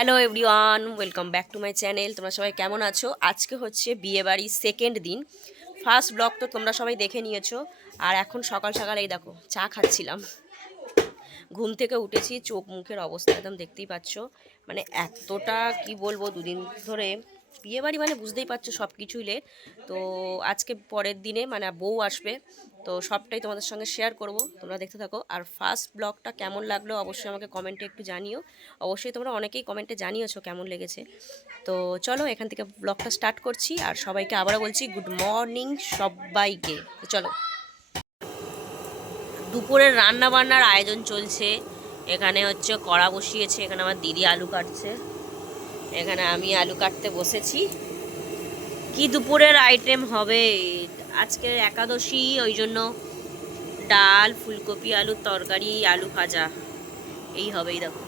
Hello everyone welcome back to my channel তোমরা সবাই কেমন আছো? আজকে হচ্ছে বিয়েবাড়ির সেকেন্ড দিন। ফার্স্ট ব্লগ তো তোমরা সবাই দেখে নিয়েছো। আর এখন সকাল সকাল এই দেখো, চা খাচ্ছিলাম। ঘুম থেকে উঠেছি, চোখ মুখের অবস্থা একদম দেখতেই পাচ্ছ। মানে এতটা কি বলব, দুদিন ধরে বিয়েবাড়ি মানে বুঝতেই পারছ সব কিছুই লেট তো আজকে পরের দিনে মানে বউ আসবে, তো সবটাই তোমাদের সঙ্গে শেয়ার করব। তোমরা দেখতে থাকো। আর ফার্স্ট ব্লগটা কেমন লাগল অবশ্যই আমাকে কমেন্টে একটু জানিও। অবশ্যই তোমরা অনেকেই কমেন্টে জানিয়েছো কেমন লেগেছে। তো চলো এখান থেকে ব্লগটা স্টার্ট করছি। আর সবাইকে আবারও বলছি গুড মর্নিং সবাইকে। তো চলো। দুপুরের রান্না বান্নার আয়োজন চলছে। এখানে হচ্ছে কড়া বসিয়েছে, এখানে আমার দিদি আলু কাটছে। এখানে আমি আলু কাটতে বসেছি। কি দুপুরের আইটেম হবে? আজকে একাদশী, ওই জন্য ডাল, ফুলকপি, আলুর তরকারি, আলু ভাজা। এই হবেই দেখো।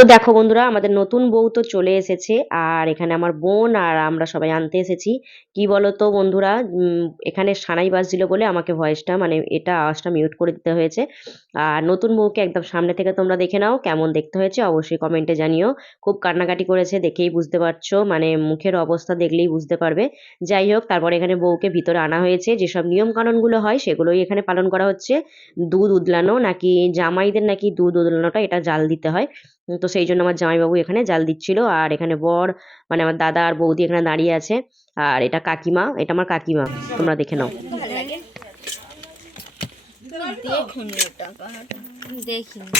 তো দেখো বন্ধুরা, আমাদের নতুন বউ তো চলে এসেছে, আর এখানে আমার বোন আর আমরা সবাই আনতে এসেছি। কি বলো তো বন্ধুরা এখানে সানাই বাজছিল বলে আমাকে ভয়েসটা মানে এটা আওয়াজটা মিউট করে দিতে হয়েছে। আর নতুন বউকে একদম সামনে থেকে তোমরা দেখে নাও, কেমন দেখতে হয়েছে, অবশ্যই কমেন্টে জানিও। খুব কান্নাকাটি করেছে, দেখেই বুঝতে পারছ মানে মুখের অবস্থা দেখলেই বুঝতে পারবে। যাই হোক, তারপরে এখানে বউকে ভিতরে আনা হয়েছে, যেসব নিয়ম কানুনগুলো হয় সেগুলোই এখানে পালন করা হচ্ছে। দুধ উদলানো, নাকি জামাইদের নাকি দুধ উদলানোটা, এটা জাল দিতে হয়। তো সেই জন্য আমার জামাইবাবু এখানে জাল দিচ্ছিল। আর এখানে বর মানে আমার দাদা আর বৌদি এখানে দাঁড়িয়ে আছে। আর এটা কাকিমা এটা আমার কাকিমা। তোমরা দেখে নাও। দেখুন এটা দেখিনি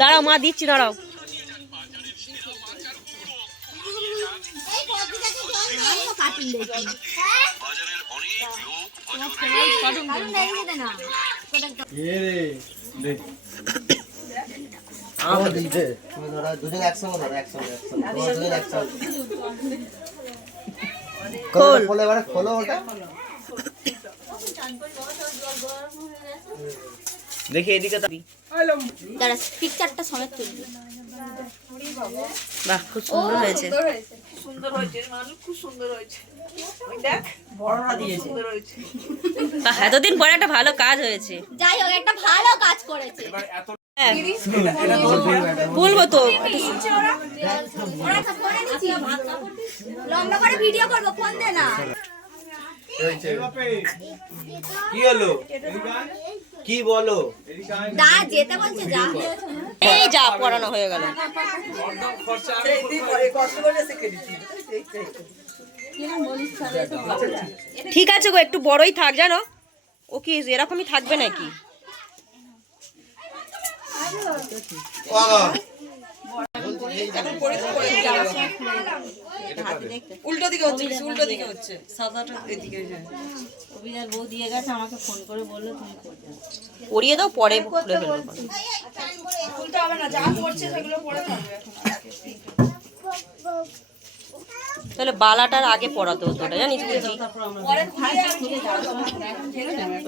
দাঁড়াও মা দিচ্ছি দাঁড়াও। দুজন একসঙ্গে ধরো একসঙ্গে একসঙ্গে। দুজন একসঙ্গে। খোলো। এবারে? খোলো ওটা। দেখি এদিকে দাঁড়া পিকচারটা সমেত তুলবি বাহ খুব সুন্দর হয়েছে। বাহ, এতদিন পরে একটা ভালো কাজ হয়েছে। যাই হোক একটা ভালো কাজ করেছে। হ্যাঁ। বলব। তো। লম্বা করে ভিডিও করব ফোন দে না। কি হলো? কি বলো? দা যেতে বলছে যা। এই যা পড়ানো হয়ে গেল। ঠিক আছে গো একটু বড়ই থাক জানো? ও কি এরকমই থাকবে নাকি? উল্টো দিকে হচ্ছে উল্টো দিকে হচ্ছে। সাদাটা এদিকে হ্যাঁ অভিজার বউ দিয়ে গেছে আমাকে ফোন করে বলল তুমি পরিয়ে দাও। পরে খুলে ফেলব উল্টো হবে না যা করছে সেগুলো পরে থাকবে তাহলে বালাটার আগে পড়াতে হতো ওটা জানিস বুঝি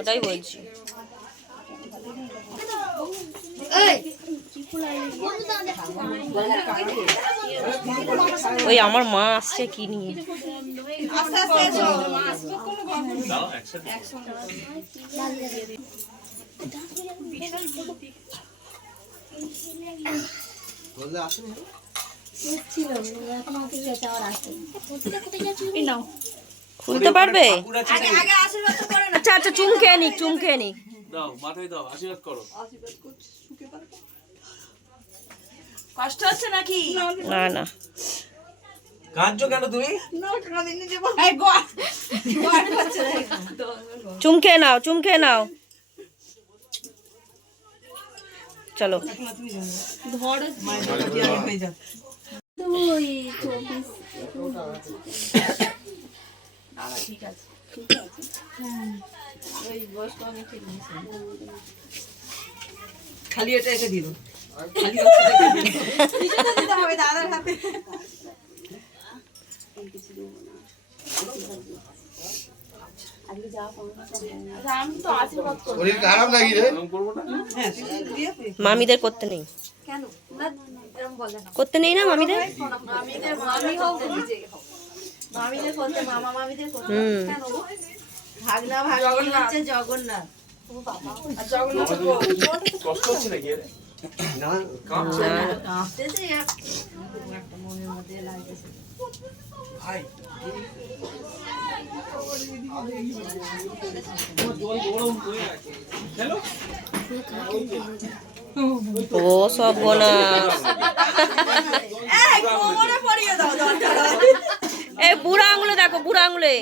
ওটাই বলছি। ওই আমার মা আসছে কি নিয়ে? খুলতে পারবে? আশীর্বাদ না আচ্ছা আচ্ছা চুম খেয়ে নিক, চুম খেয়ে নিক। দাও, মাথায় দাও, আশীর্বাদ করো। কষ্ট হচ্ছে নাকি? না না। কাঁদছো কেন তুমি? এই গো- চুম খেয়ে নাও চুম খেয়ে নাও। চলো। হয়ে যাও। খালি এটা দিতে হবে দাদার হাতে হ্যাঁ। মামিদের করতে নেই। করতে নেই না মামিদের? হচ্ছে জগন্নাথ। না কাঁপছে কাঁপতেছে এক- একটা মনের মধ্যে লাগতেছে ভাই ও সব গোনা এই কোমরে পরিয়ে দাও দরকার হয়। এ বুড়া আঙুলে দেখো বুড়া আঙুলে।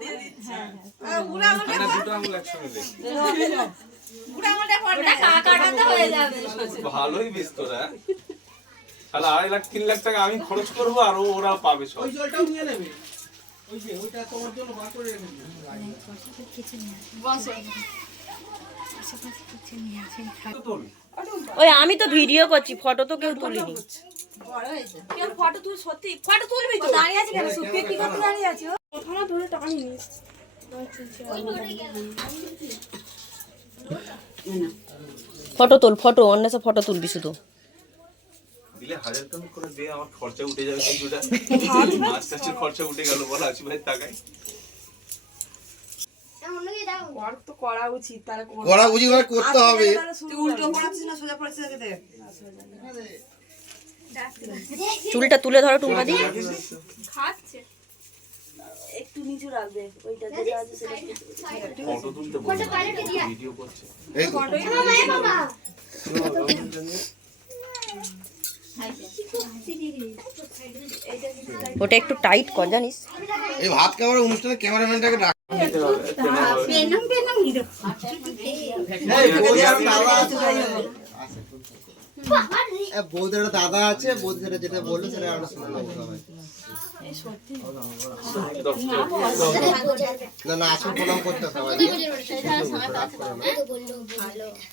দিয়ে দিচ্ছি। আহ, বুড়া না আঙুল হয়ে ভালোই বেশ তোরা তাহলে আড়াই লাখ তিন লাখ টাকা আমি খরচ করব আর ওরা পাবে সব। ওই আমি তো ভিডিও করছি ফটো তো কেউ তুলিনি। কেউ ফটো তুল সত্যি ফটো তুলবি তো? দাঁড়িয়ে আছে কেন? সুখে কি করতে দাঁড়িয়ে আছো? ফটো তোল ফটো অন্যসব ফটো তুলবি শুধু। দিলে হাজার টাকা করে দে আমার খরচা উঠে যাবে কিছুটা মাছ চাষের খরচা উঠে গেল বল আশি ভাই টাকায় করা উচিত তারা করবে। করা বুঝি করে করতে হবে। তুই উল্টো পড়াচ্ছিস না সোজা পড়াচ্ছিস আগে দেখ চুলটা তুলে ধরো টুম্পা দি একটু নিচু রাখবে ওইটা ফটো তুলতে ভিডিও করছে। এই তো। ওটা একটু টাইট কর জানিস? এই ভাত খাবার অনুষ্ঠানে ক্যামেরাম্যানটাকে ডাক। বৌদের দাদা আছে বৌদের যেটা বলল সেটা আমরা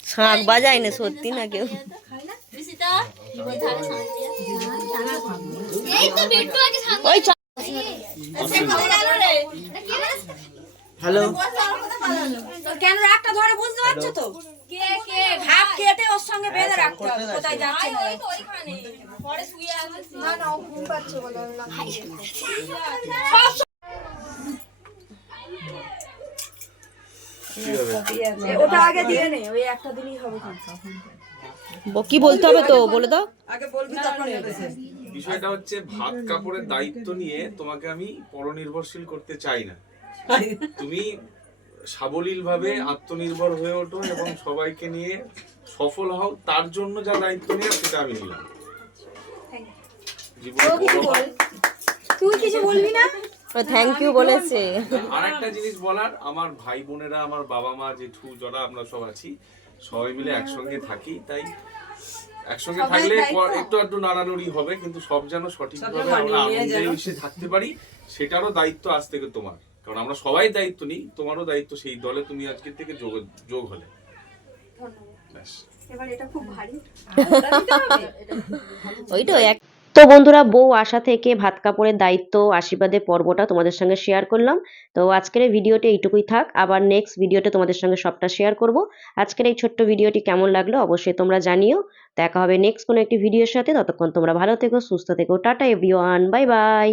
শাঁখ বাজায় না সত্যি না কেউ? হ্যালো। কেন রাগটা ধরে বুঝতে পারছ তো? কে কে হাফ কেটে ওর সঙ্গে বেঁধে রাখতে হবে কোথায় যাচ্ছে না ওই তো ওইখানে পরে শুয়ে আছে না না ঘুম পাচ্ছে বলে না। ওটা আগে দিয়ে নে ওই একটা দিনই হবে কি বলতে হবে তো? বলে দাও। আগে বলবি তারপরে বিষয়টা হচ্ছে ভাত কাপড়ের দায়িত্ব নিয়ে তোমাকে আমি পরনির্ভরশীল করতে চাই না। তুমি সাবলীল ভাবে আত্মনির্ভর হয়ে ওঠো এবং সবাইকে নিয়ে সফল হও তার জন্য যা দায়িত্ব নিয়ে সেটা আমি নিলাম। তুই কিছু বলবি না? থ্যাংক ইউ বলেছে। আর একটা জিনিস বলার আমার ভাই বোনেরা আমার বাবা মা জেঠু যারা আমরা সব আছি। সবাই মিলে একসঙ্গে থাকি তাই একসঙ্গে থাকলে একটু একটু নাড়ানুড়ি হবে কিন্তু সব যেন সঠিকভাবে আমরা আনন্দে মিশে থাকতে পারি সেটারও দায়িত্ব আজ থেকে তোমার। কারণ আমরা সবাই দায়িত্ব নিই তোমারও দায়িত্ব সেই দলে তুমি আজকে থেকে যোগ যোগ হলে। ব্যাস। এবার এটা খুব ভারী। ওই তো এক তো বন্ধুরা, বউ আশা থেকে ভাত কাপড়ের দায়িত্ব, আশীর্বাদের পর্বটা তোমাদের সঙ্গে শেয়ার করলাম। তো আজকের এই ভিডিওটি এইটুকুই থাক। আবার নেক্সট ভিডিওতে তোমাদের সঙ্গে সবটা শেয়ার করব। আজকের এই ছোট্ট ভিডিওটি কেমন লাগল অবশ্যই তোমরা জানিও। দেখা হবে নেক্সট কোনো একটি ভিডিওর সাথে। ততক্ষণ তোমরা ভালো থেকো, সুস্থ থেকো। Tata everyone bye bye